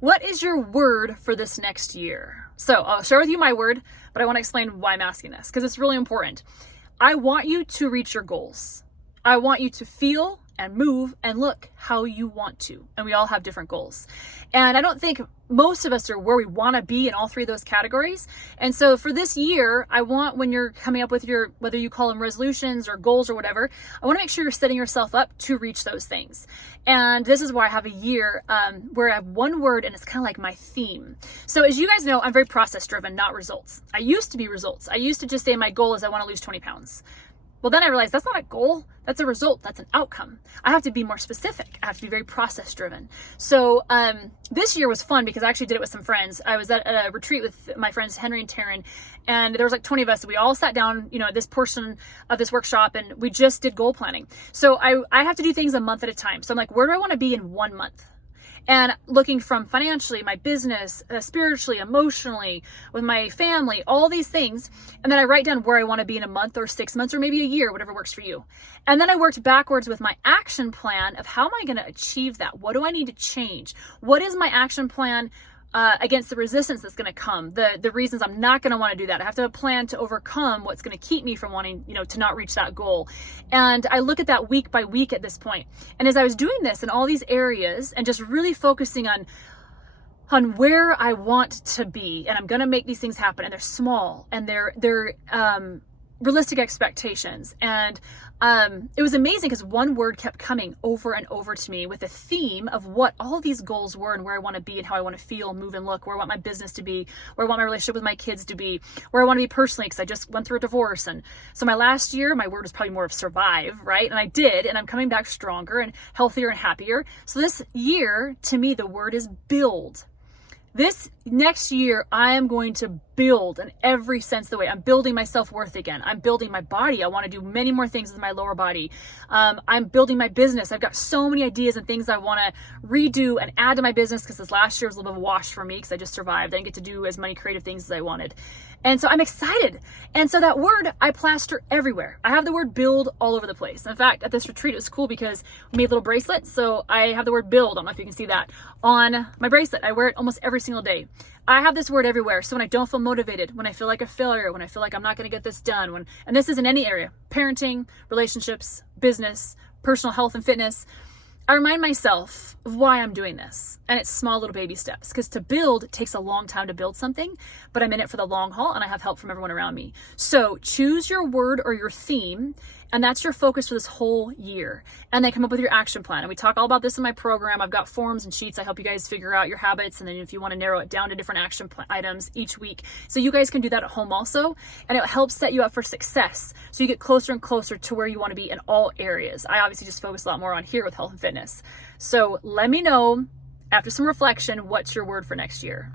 What is your word for this next year? So I'll share with you my word, but I want to explain why I'm asking this because it's really important. I want you to reach your goals. I want you to feel and move and look how you want to. And we all have different goals. And I don't think most of us are where we want to be in all three of those categories. And so for this year, I want, when you're coming up with your, whether you call them resolutions or goals or whatever, I want to make sure you're setting yourself up to reach those things. And this is why I have a year where I have one word and it's kind of like my theme. So as you guys know, I'm very process driven, not results. I used to be results. I used to just say my goal is I want to lose 20 pounds. Well, then I realized that's not a goal. That's a result. That's an outcome. I have to be more specific. I have to be very process driven. So this year was fun because I actually did it with some friends. I was at a retreat with my friends, Henry and Taryn, and there was like 20 of us. We all sat down, at this portion of this workshop and we just did goal planning. So I have to do things a month at a time. So I'm like, where do I want to be in 1 month? And looking from financially, my business, spiritually, emotionally, with my family, all these things. And then I write down where I want to be in a month or 6 months or maybe a year, whatever works for you. And then I worked backwards with my action plan of how am I going to achieve that? What do I need to change? What is my action plan against the resistance that's going to come, the reasons I'm not going to want to do that. I have to have a plan to overcome what's going to keep me from wanting, to not reach that goal. And I look at that week by week at this point. And as I was doing this in all these areas and just really focusing on where I want to be, and I'm going to make these things happen, and they're small and they're realistic expectations. And it was amazing because one word kept coming over and over to me with a theme of what all these goals were and where I want to be and how I want to feel, move, and look, where I want my business to be, where I want my relationship with my kids to be, where I want to be personally, because I just went through a divorce. And so my last year, my word was probably more of survive, right? And I did, and I'm coming back stronger and healthier and happier. So this year, to me, the word is build. This next year, I am going to build in every sense of the way. I'm building my self-worth again. I'm building my body. I want to do many more things with my lower body. I'm building my business. I've got so many ideas and things I want to redo and add to my business because this last year was a little bit of a wash for me because I just survived. I didn't get to do as many creative things as I wanted. And so I'm excited. And so that word I plaster everywhere. I have the word build all over the place. In fact, at this retreat, it was cool because we made little bracelets. So I have the word build. I don't know if you can see that on my bracelet. I wear it almost every single day. I have this word everywhere. So when I don't feel motivated, when I feel like a failure, when I feel like I'm not going to get this done, and this is in any area, parenting, relationships, business, personal health and fitness, I remind myself of why I'm doing this. And it's small little baby steps, because to build takes a long time to build something, but I'm in it for the long haul and I have help from everyone around me. So choose your word or your theme, and that's your focus for this whole year. And then come up with your action plan. And we talk all about this in my program. I've got forms and sheets. I help you guys figure out your habits. And then if you want to narrow it down to different action items each week. So you guys can do that at home also. And it helps set you up for success. So you get closer and closer to where you want to be in all areas. I obviously just focus a lot more on here with health and fitness. So let me know after some reflection, what's your word for next year?